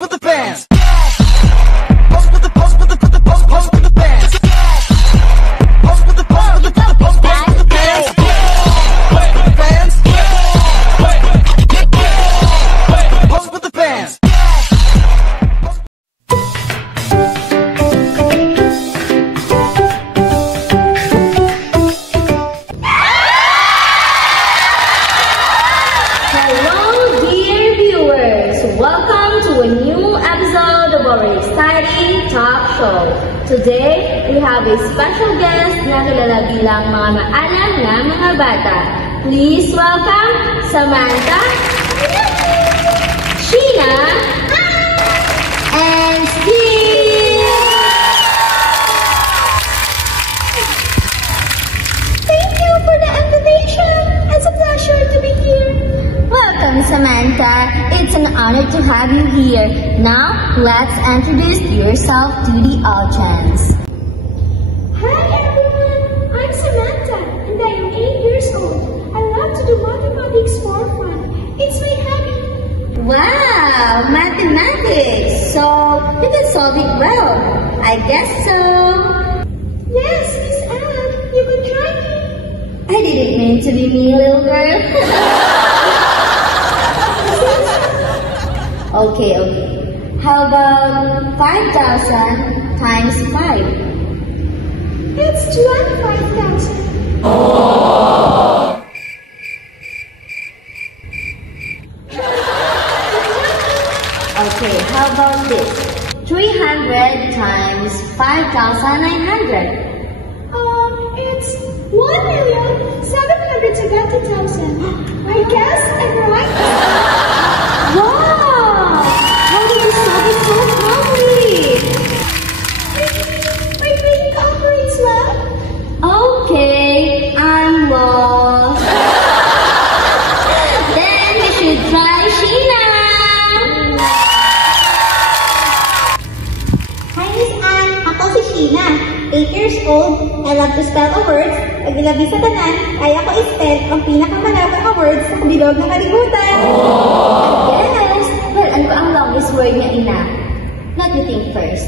with the bands. Pose with the pose with the pose with the bands. Pose with the pose with the pose with the bands. Pose with the bands. Pose with the bands. Exciting talk show. Today, we have a special guest na kilala bilang mga maalam na mga bata. Please welcome Samantha, Sheena, and Steve. Thank you for the invitation. It's a pleasure to be here. Welcome, Samantha. It's an honor to have you here. Now, let's introduce yourself to the audience. Hi everyone, I'm Samantha and I am 8 years old. I love to do mathematics for fun. It's my hobby. Wow, mathematics. So, you can solve it well. I guess so. Yes, Miss Anne, you can try me. I didn't mean to be mean, little girl. Okay. How about 5,000 times 5? It's 25,000. Okay, how about this? 300 times 5,900. It's 1,770,000. I guess I'm right. Wow! How did you solve it so calmly? My brain operates well. Okay, I'm lost. Then we should try Sheena. Hi, Miss Anne. Ako si Sheena. 8 years old. I love to spell a words. Pag ilabi sa tanan, kaya ko i-spell ang pinakamalabang na words sa bilog ng kalibutan. Yes! Well, ano ba ang longest word niya, Ina? Let me think first.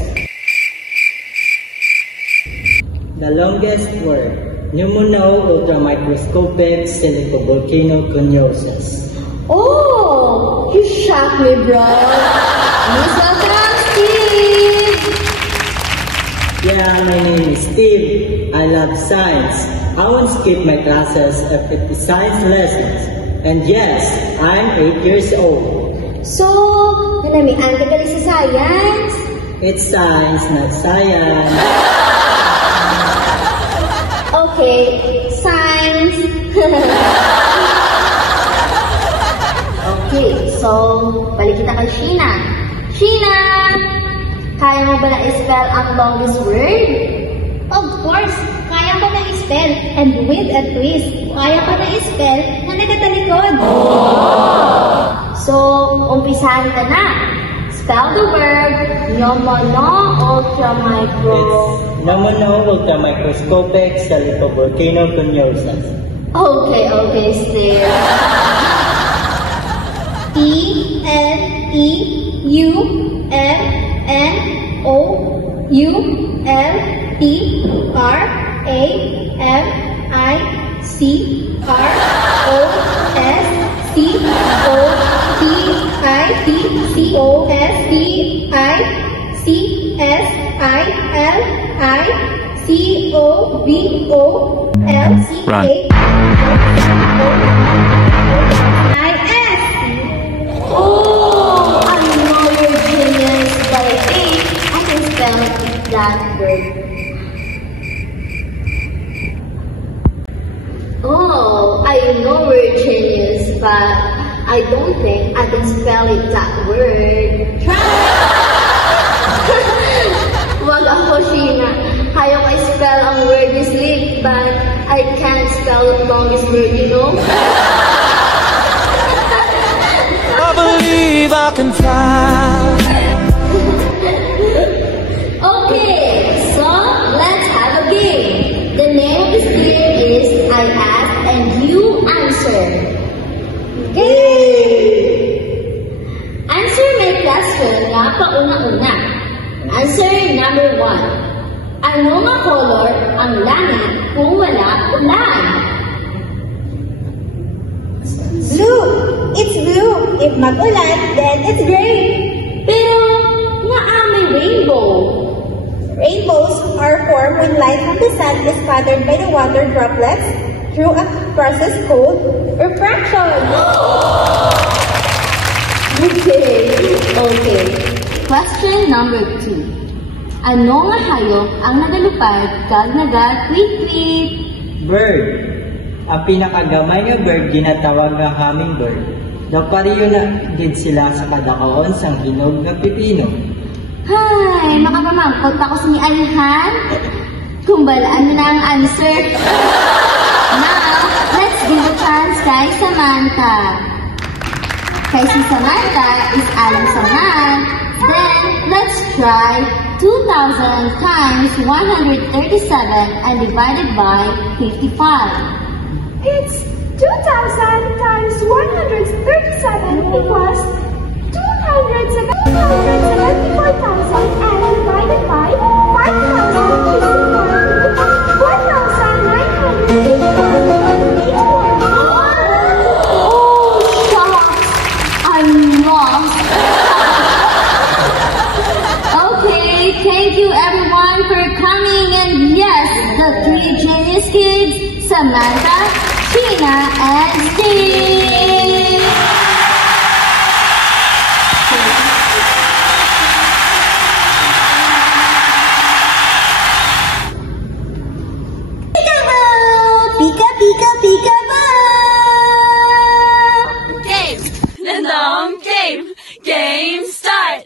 The longest word, pneumono-ultramicroscopic silicovolcanoconiosis. Oh! You shocked me, bro. Miss welcome, Steve! Yeah, my name is Steve. I love science. I won't skip my classes if it is science lessons. And yes, I'm 8 years old. So, nanamian ka pala sa science? It's science, not science. Okay, science. Okay, so, balik kita kay Sheena. Sheena! Kaya mo ba na-spell ang longest word? Of course, kaya ko na-spell. And with a twist, kaya ko na-spell na nakatalikod. So, umpisahan ka na. Spell the word pneumono-ultramicro. It's pneumono-ultramicroscopic silicovolcanoconiosis. Okay, Steve. Oh, I know you're genius, but I think I can spell that word. Oh, I know we're genius, but I don't think I can spell it that word. Wag ako, Sheena. Kaya ko spell ang word is sleep, but I can't spell the longest word, you know? I believe I can fly. Okay, so let's have a game. The name of this game is I ask and you answer. Game! Answer my pauna-una. Answer number 1. Ano nga color ang langit kung wala ulan? Blue. It's blue. If mag-ulan, then it's gray. Pero, nga may rainbow. Rainbows are formed when light from the sun is scattered by the water droplets through a process called refraction. Okay. Question number 2. Ano nga hayop ang nagalupad kag naga-tweet-tweet? Bird. Ang pinakagamay nga bird ginatawag nga hummingbird. Napariyo na din sila sa kadakaon sang hinog nga pipino. Hay, makapamangkot pa ko sa ni Alihan. Kumbalaan mo na ang answer. Now, let's give a chance kay Samantha. Kay si Samantha is alam sa math. Then, let's try 2,000 times 137 and divided by 55. It's 2,000 times 137 equals 274,000 and divided by 5,000 is equal to 1,984. Oh, shucks! I'm lost. Okay, thank you everyone for coming, and yes, the 3 genius kids, Samantha, Tina, and Steve. Pika, pika, pika, Game! Nandang game! Game start!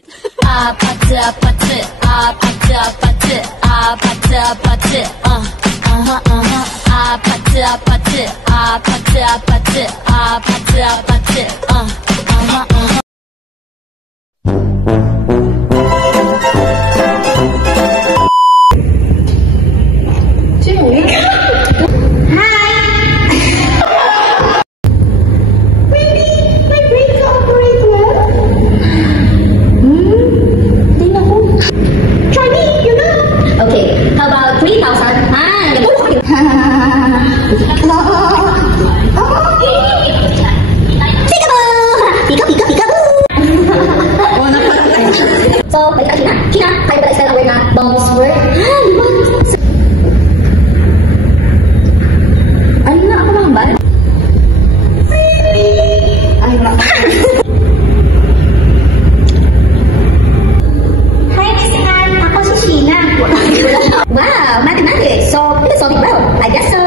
Okay, how about 3,000 times? So, balik ka Tina. Tina, kaya ba isang aware na bonus word? Ano na ako mga bal? Ay, Hi, Miss Anne. Ako si Sheena. wow, mathematics. So, you solved it well. I guess so.